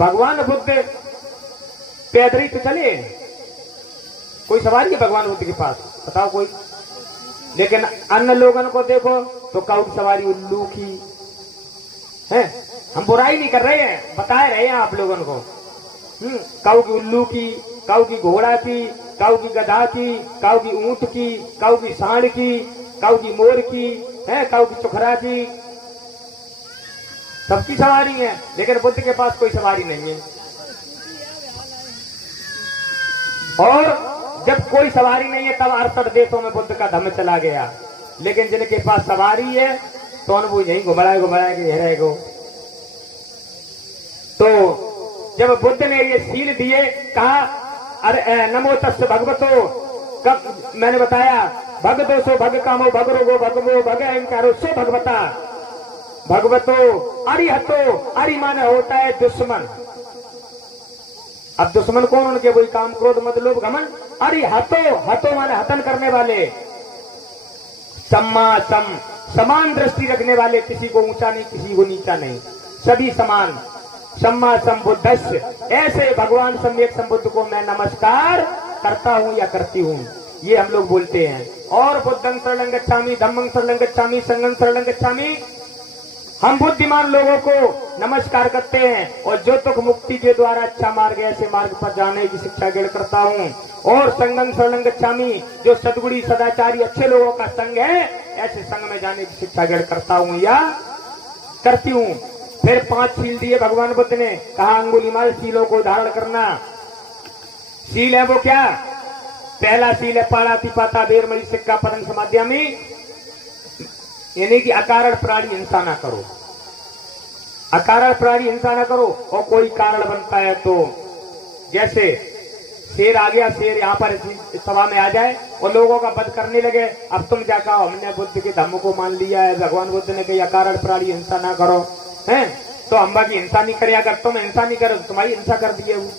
भगवान बुद्ध पैदल ही तो चले, कोई सवारी है भगवान बुद्ध के पास, बताओ कोई। लेकिन अन्य लोगों को देखो तो काऊ की सवारी उल्लू की है। हम बुराई नहीं कर रहे हैं, बता रहे हैं आप लोगों को। काऊ की उल्लू की, काऊ की घोड़ा की, काऊ की गधा की, काऊ की ऊंट की, काऊ की सांड की, काऊ की मोर की है, काऊ की चुखरा की, सबकी सवारी है। लेकिन बुद्ध के पास कोई सवारी नहीं है। और जब कोई सवारी नहीं है तब 68 देशों में बुद्ध का धम्म चला गया। लेकिन जिनके पास सवारी है तो वो यही घुमराए के रहेगो। तो जब बुद्ध ने ये सील दिए, कहा अरे नमो तस् भगवतो, कब मैंने बताया भगवतो सो भग कामो भग रोगो भगवो भग अहंकारो सो भगवता भगवतो अरिहतो। अरि माने होता है दुश्मन। अब दुश्मन कौन? उनके वही काम क्रोध मद लोभ घमंड। अरिहतो, हतो माने हतन करने वाले। सम्मा सम, समान दृष्टि रखने वाले, किसी को ऊंचा नहीं किसी को नीचा नहीं, सभी समान। सम्मा संबुद्धस्य, ऐसे भगवान सम्यक संबुद्ध को मैं नमस्कार करता हूं या करती हूं, ये हम लोग बोलते हैं। और बुद्धं शरणं गच्छामि, धम्मं शरणं गच्छामि, संघं शरणं गच्छामि। हम बुद्धिमान लोगों को नमस्कार करते हैं और जो तुक मुक्ति के द्वारा अच्छा मार्ग ऐसे मार्ग पर जाने की शिक्षा ग्रहण करता हूं। और संघं शरणं गच्छामि, जो सद्गुणी सदाचारी अच्छे लोगों का संग है ऐसे संग में जाने की शिक्षा ग्रहण करता हूं या करती हूं। फिर 5 सील दिए भगवान बुद्ध ने, कहा अंगुलीमाल सीलों को धारण करना। सील है वो क्या? पहला सील है पाणाति पाता बेरमणि सिक्का पतंग समाध्यामी, यानी कि अकारण प्राणी हिंसा ना करो, अकारण प्राणी हिंसा ना करो। और कोई कारण बनता है तो, जैसे शेर आ गया, शेर यहाँ पर सभा में आ जाए और लोगों का वध करने लगे, अब तुम क्या कहो हमने बुद्ध के धम्म को मान लिया है, भगवान बुद्ध ने कही अकारण प्राणी हिंसा ना करो है, तो अम्बा की हिंसा नहीं करे। अगर तुम हिंसा नहीं करो तुम्हारी हिंसा कर दिए, वो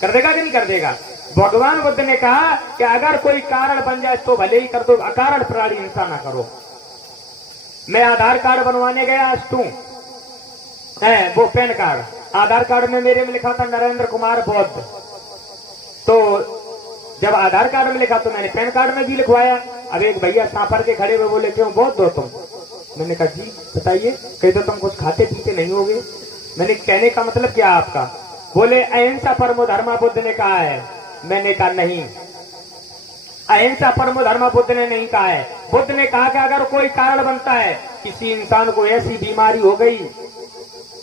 कर देगा कि नहीं कर देगा? भगवान बुद्ध ने कहा कि अगर कोई कारण बन जाए तो भले ही कर दो, अकारण प्राणी हिंसा ना करो। मैं आधार कार्ड बनवाने गया अस्तु है, वो पैन कार्ड, आधार कार्ड में मेरे में लिखा था नरेंद्र कुमार बौद्ध। तो जब आधार कार्ड में लिखा तो मैंने पैन कार्ड में भी लिखवाया। अब एक भैया सांपर के खड़े हुए बोले क्यों बौद्ध हो तुम? मैंने कहा जी बताइए। कहे तो तुम कुछ खाते पीते नहीं होगे। मैंने कहने का मतलब क्या आपका? बोले अहिंसा परमो धर्मा बुद्ध ने कहा है। मैंने कहा नहीं, अहिंसा परमो धर्मा बुद्ध ने नहीं कहा है। बुद्ध ने कहा कि अगर कोई कारण बनता है, किसी इंसान को ऐसी बीमारी हो गई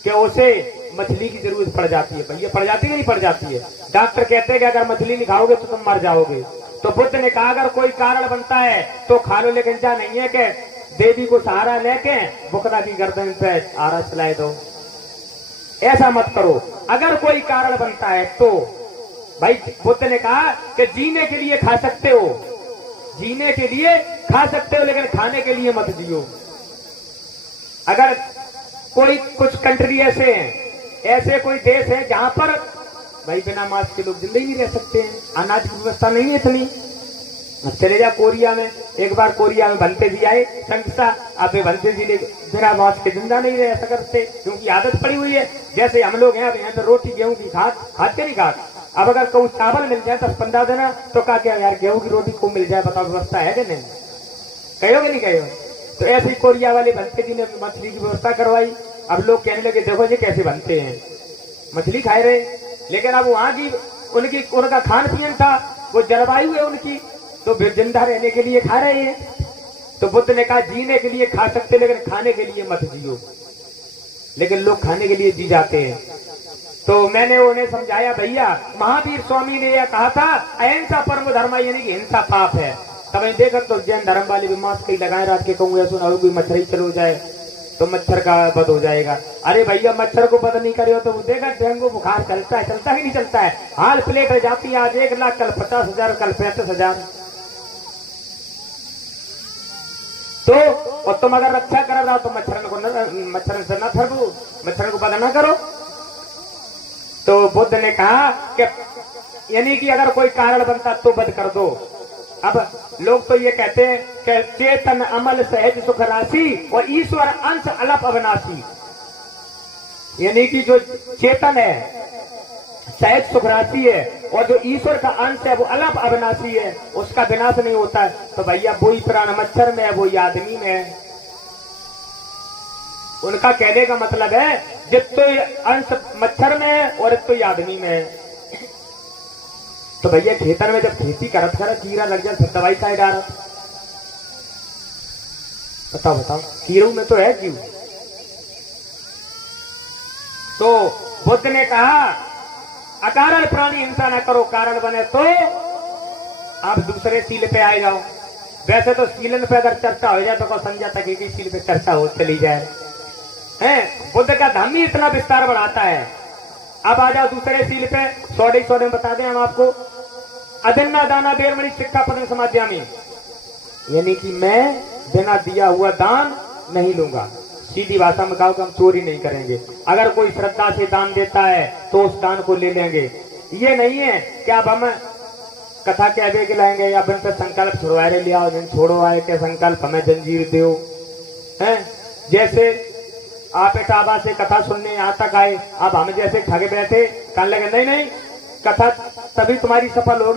कि उसे मछली की जरूरत पड़ जाती है, भैया पड़ जाती है नहीं पड़ जाती है, डॉक्टर कहते हैं कि अगर मछली नहीं खाओगे तो तुम मर जाओगे। तो बुद्ध ने कहा अगर कोई कारण बनता है तो खा लो, लेकिन क्या नहीं है कि देवी को सहारा लेके बुकरा की गर्दन पे आरा चलाए दो, ऐसा मत करो। अगर कोई कारण बनता है तो भाई बुद्ध ने कहा कि जीने के लिए खा सकते हो, जीने के लिए खा सकते हो, लेकिन खाने के लिए मत जियो। अगर कोई कुछ कंट्री ऐसे हैं, ऐसे कोई देश है जहां पर भाई बिना मास्क के लोग जिंदगी नहीं रह सकते हैं, अनाज की व्यवस्था नहीं है इतनी। चले जा कोरिया में, एक बार कोरिया में बनते जी आए संस्था, अब बनते जी बिना मास्क के जिंदा नहीं रह सकते क्योंकि आदत पड़ी हुई है। जैसे हम लोग हैं अब यहाँ पर रोटी गेहूं की खाते नहीं खाते। अब अगर कहूँ चावल मिल जाए 10-15 दिन तो क्या क्या यार गेहूं की रोटी को मिल जाए, बताओ व्यवस्था है कि नहीं? कहोगे नहीं कहो? तो ऐसे ही कोरिया वाले बनते जी ने मछली की व्यवस्था करवाई। अब लोग कहने लगे देखो जी कैसे बनते हैं, मछली खाए रहे। लेकिन अब वहां की उनका खान पीन था, वो जलवायु है उनकी, तो जिंदा रहने के लिए खा रहे हैं। तो बुद्ध ने कहा जीने के लिए खा सकते लेकिन खाने के लिए मत जियो। लेकिन लोग खाने के लिए जी जाते हैं। तो मैंने उन्हें समझाया भैया महावीर स्वामी ने यह कहा था अहिंसा परम धर्म, यानी कि हिंसा पाप है। तब देखा तो जैन धर्म वाले भी मास्क ही लगाए रात के कहूँ सुना कोई मच्छर ही चलो जाए तो मच्छर का वध हो जाएगा। अरे भैया मच्छर को वध नहीं करे तो देखा डेंगू बुखार चलता है, चलता ही नहीं चलता है। हाल प्लेट हो जाती है, आज 1 लाख, कल 50,000, कल 65,000। तो और तुम अगर रक्षा कर रहा हो तो मच्छर से न थरबो, मच्छर को वध न करो। तो बुद्ध ने कहा कि यानी कि अगर कोई कारण बनता तो वध कर दो। अब लोग तो ये कहते हैं कि चेतन अमल सहज सुख राशि और ईश्वर अंश अलप अविनाशी। यानी कि जो चेतन है सहज सुखराशि है और जो ईश्वर का अंश है वो अलग अविनाशी है, उसका विनाश नहीं होता है। तो भैया वही प्राण मच्छर में है, वही आदमी में है। उनका कहने का मतलब है जितो अंश मच्छर में है और इतो आदमी में है। तो भैया खेतर में जब खेती करत कर कीड़ा लग जाए फिर दवाई का डालत, बताओ बताओ, कीड़ों में तो है जीव। तो बुद्ध ने कहा अकारण प्राणी हिंसा न करो, कारण बने तो आप दूसरे सील पे आए जाओ। वैसे तो सीलन पे अगर चर्चा हो जाए तो को समझा था कि सील पे चर्चा हो चली जाए हैं। बुद्ध का धर्म ही इतना विस्तार बढ़ाता है। अब आ जाओ दूसरे सील पे, 100 में बता दें हम आपको, अदिन्ना दाना बेरमणि शिक्षा पद समाध्यामी, यानी कि मैं बिना दिया हुआ दान नहीं लूंगा। सीधी भाषा में कहो कि हम चोरी नहीं करेंगे। अगर कोई श्रद्धा से दान देता है तो उस दान को ले लेंगे। ये नहीं है कि अब हम कथा के आगे लाएंगे या बिन पे संकल्प छुड़वाए लिया और दिन छोड़ो आए के संकल्प हमें जंजीर दो हैं। जैसे आप इटावा से कथा सुनने यहाँ तक आए, अब हम जैसे ठगे बैठे कहने लगे नहीं नहीं कथा तभी तुम्हारी सफल होगी